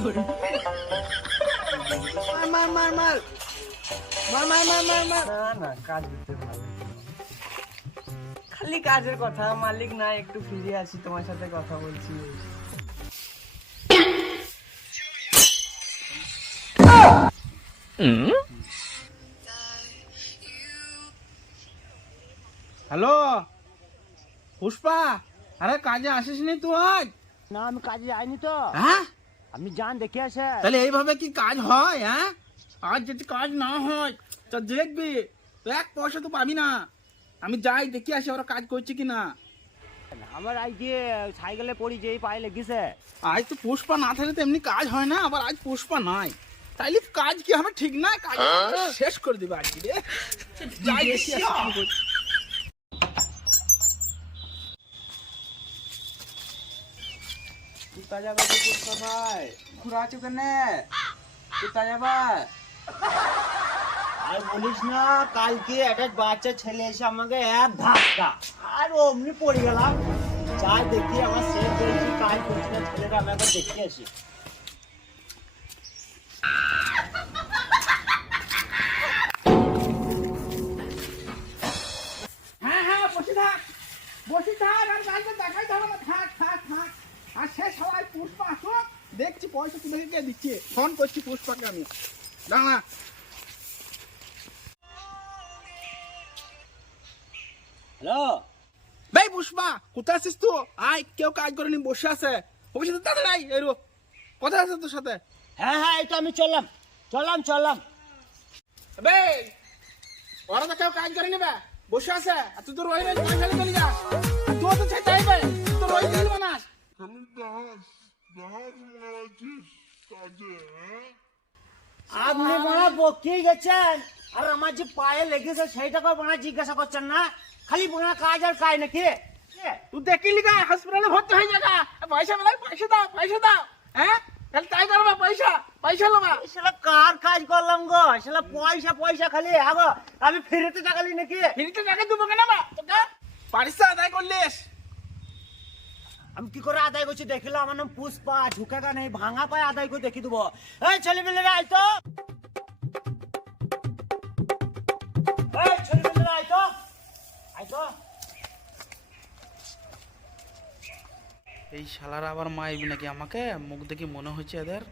মার মার মার মার মার মার মার মার। না না, কাজ দিতে ভালো। খালি কাজের কথা, মালিক না, একটু ফিরে আসি, তোমার সাথে কথা বলছি। হ্যালো পুষ্পা, আরে কাজে আসিসনি তুই আজ? না আমি কাজে যাইনি তো। হ্যাঁ, আপনি যান দেখে আসে। তাহলে এইভাবে কি কাজ হয়? হ্যাঁ, আজ যদি কাজ না হয় তো দেখবি তো এক পয়সা তো পাবি না। আমি যাই দেখি আসি ওরা কাজ করছে কিনা। আমার আজ দিয়ে সাইকেলে পড়ি যেই পায়ে লেগেছে। আজ তো পুষ্পা না থাকলে তো এমনি কাজ হয় না, আবার আজ পুষ্পা নাই, তাইলে কাজ কি হবে ঠিক না, কাজ শেষ করে দিবে আজকে রে। যাই দেখি আসি কি করছে। কোথায় যাবে পুষ্পা ভাই? ঘুরা আছো কেন? কোথায় যাবা? আর বলিস না, কালকে একটা বাচ্চা ছেলে এসে আমাকে এক ধাক্কা আর অমনি পড়ে গেলাম। যাই দেখি আমার সেভ করেছি, কাজ করছি না, ছেলেটা আমি একবার দেখে আসি। হ্যাঁ হ্যাঁ, বসে থাক বসে থাক, আর কালকে দেখাইতে হবে না, থাক থাক থাক। আর সে সবাই পুষ্পা আসো, দেখছি পয়সা তুলে কে দিচ্ছে, ফোন করছি পুষ্পাকে আমি। দাঁড়া। হ্যালো, ভাই পুষ্পা, কোথায় আছিস তুই? আয়, কেউ কাজ করেনি, বসে আছে। বসে তো তাড়াতাড়ি এরো, কথা আছে তোর সাথে। হ্যাঁ হ্যাঁ, এই তো আমি চললাম চললাম চললাম। ভাই ওরা তো কেউ কাজ করেনি বে, বসে আছে। আর তুই তো রয়ে রয়ে পয়সা চলে যাস। আর তুই তো চাই তাই ভাই, তুই তো রয়ে দিল না। আপনি মনে বকিয়ে গেছেন, আর আমার যে পায়ে লেগেছে সেইটাকে মনে জিজ্ঞাসা করছেন না? খালি মনে কাজ আর কাজ নাকি? তুই দেখিলি না হসপিটালে ভর্তি হয়ে যাগা, পয়সা মেলা, পয়সা দাও পয়সা দাও। হ্যাঁ, তাহলে তাই করবা, পয়সা পয়সা লোবা। সেটা কার কাজ করলাম গো? সেটা পয়সা পয়সা খালি আগো, আমি ফেরতে টাকালি নাকি? ফিরিতে টাকা দেবো কেন বা তোকে? পারিস আদায় করলিস? আমি কি করে আদায় করছি দেখিলো? আমার নাম পুষ্পা, ঝুঁকাকা নেই, ভাঙা পায়ে আদায় করে দেখি দেবো। এই ছেলে মেলেরা আইতো, এই ছেলে মেলেরা আইতো আইতো। এই শালারা আবার মাইবি নাকি আমাকে? মুখ দেখি মনে হচ্ছে এদের।